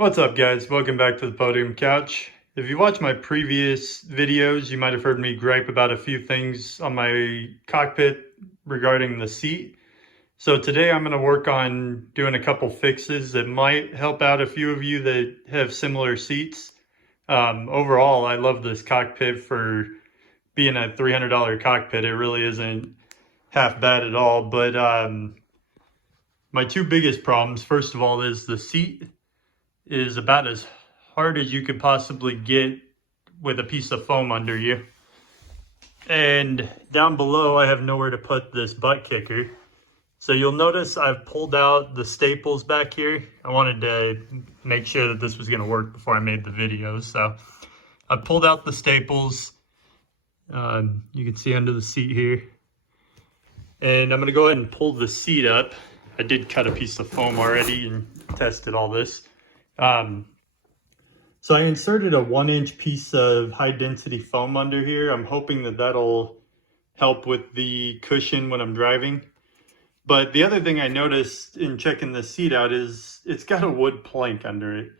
What's up, guys? Welcome back to the podium couch. If you watched my previous videos, you might have heard me gripe about a few things on my cockpit regarding the seat. So today I'm going to work on doing a couple fixes that might help out a few of you that have similar seats. Overall, I love this cockpit for being a $300 cockpit. It really isn't half bad at all. But my two biggest problems, first of all, is the seat is about as hard as you could possibly get with a piece of foam under you. And down below, I have nowhere to put this butt kicker. So you'll notice I've pulled out the staples back here. I wanted to make sure that this was going to work before I made the video. So I pulled out the staples. You can see under the seat here. And I'm going to go ahead and pull the seat up. I did cut a piece of foam already and tested all this. So I inserted a 1-inch piece of high density foam under here. I'm hoping that that'll help with the cushion when I'm driving. But the other thing I noticed in checking the seat out is it's got a wood plank under it,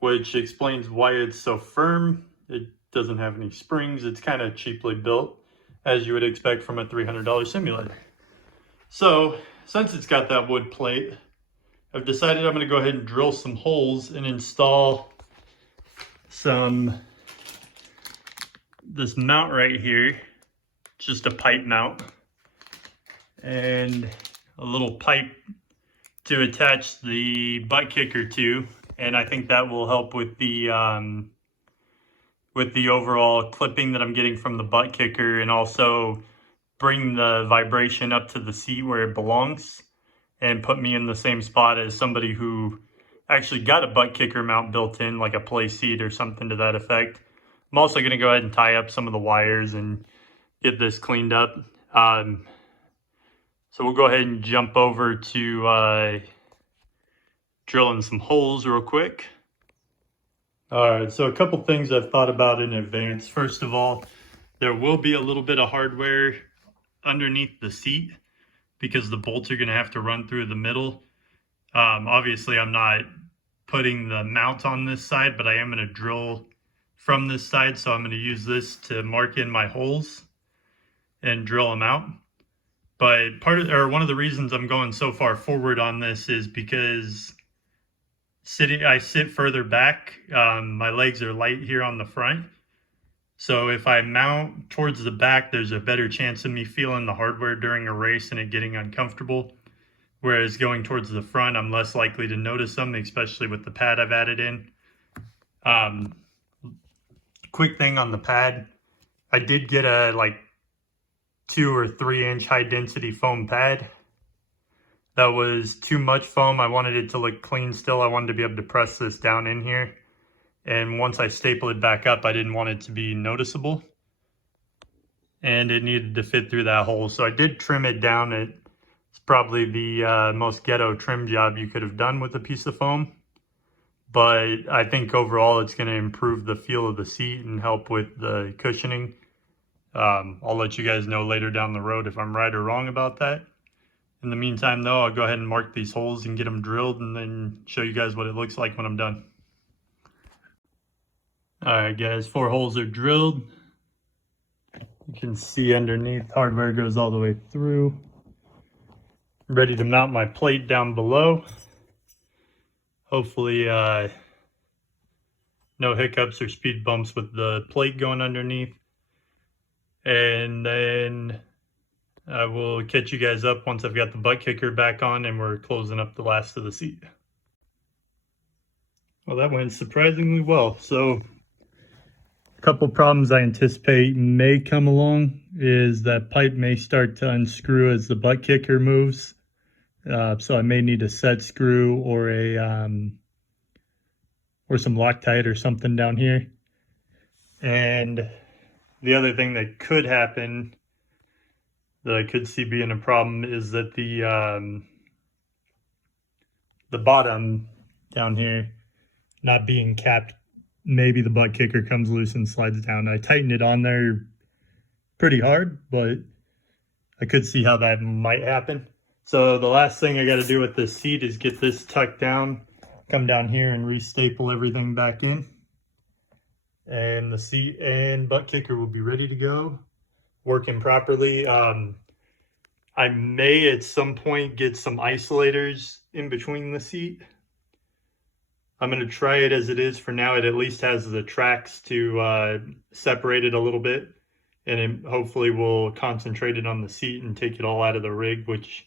which explains why it's so firm. It doesn't have any springs. It's kind of cheaply built, as you would expect from a $300 simulator. So since it's got that wood plate, I've decided I'm going to go ahead and drill some holes and install this mount right here, just a pipe mount, and a little pipe to attach the butt kicker to, and I think that will help with the overall clipping that I'm getting from the butt kicker, and also bring the vibration up to the seat where it belongs and put me in the same spot as somebody who actually got a butt kicker mount built in, like a play seat or something to that effect. I'm also going to go ahead and tie up some of the wires and get this cleaned up. So we'll go ahead and jump over to drilling some holes real quick. All right, so a couple things I've thought about in advance. First of all, there will be a little bit of hardware underneath the seat because the bolts are going to have to run through the middle. Obviously, I'm not putting the mount on this side, but I am going to drill from this side. So I'm going to use this to mark in my holes and drill them out. But one of the reasons I'm going so far forward on this is because I sit further back. My legs are light here on the front. So if I mount towards the back, there's a better chance of me feeling the hardware during a race and it getting uncomfortable. Whereas going towards the front, I'm less likely to notice them, especially with the pad I've added in. Quick thing on the pad, I did get a 2 or 3 inch high density foam pad. That was too much foam. I wanted it to look clean still. I wanted to be able to press this down in here. And once I staple it back up, I didn't want it to be noticeable. And it needed to fit through that hole. So I did trim it down. It's probably the most ghetto trim job you could have done with a piece of foam. But I think overall it's going to improve the feel of the seat and help with the cushioning. I'll let you guys know later down the road if I'm right or wrong about that. In the meantime, though, I'll go ahead and mark these holes and get them drilled and then show you guys what it looks like when I'm done. Alright guys, 4 holes are drilled. You can see underneath hardware goes all the way through. Ready to mount my plate down below. Hopefully no hiccups or speed bumps with the plate going underneath. And then I will catch you guys up once I've got the butt kicker back on and we're closing up the last of the seat. Well, that went surprisingly well. So a couple problems I anticipate may come along is that pipe may start to unscrew as the butt kicker moves. So I may need a set screw or some Loctite or something down here. And the other thing that could happen that I could see being a problem is that the bottom down here not being capped. Maybe the butt kicker comes loose and slides down. I tightened it on there pretty hard, but I could see how that might happen. So the last thing I got to do with this seat is get this tucked down come down here and re-staple everything back in. And the seat and butt kicker will be ready to go, working properly. I may at some point get some isolators in between the seat. I'm going to try it as it is for now. It at least has the tracks to separate it a little bit, and it hopefully will concentrate it on the seat and take it all out of the rig, which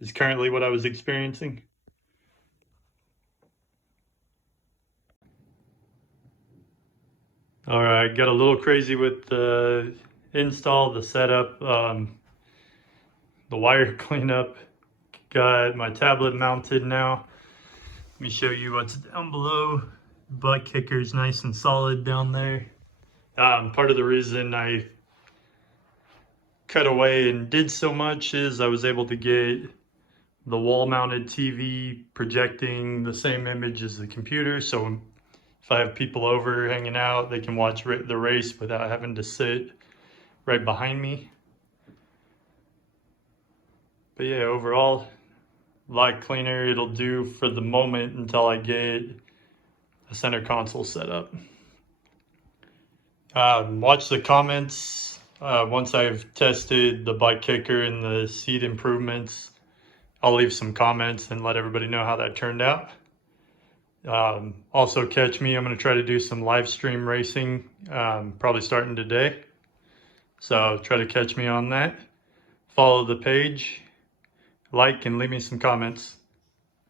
is currently what I was experiencing. All right, got a little crazy with the install, the setup, the wire cleanup. Got my tablet mounted now. Let me show you what's down below. Butt kicker's nice and solid down there. Part of the reason I cut away and did so much is I was able to get the wall-mounted TV projecting the same image as the computer, so if I have people over hanging out, they can watch the race without having to sit right behind me. But yeah, overall, a lot cleaner. It'll do for the moment until I get a center console set up. Watch the comments once I've tested the butt kicker and the seat improvements. I'll leave some comments and let everybody know how that turned out. Also catch me. I'm going to try to do some live stream racing, probably starting today. So try to catch me on that. Follow the page, like, and leave me some comments.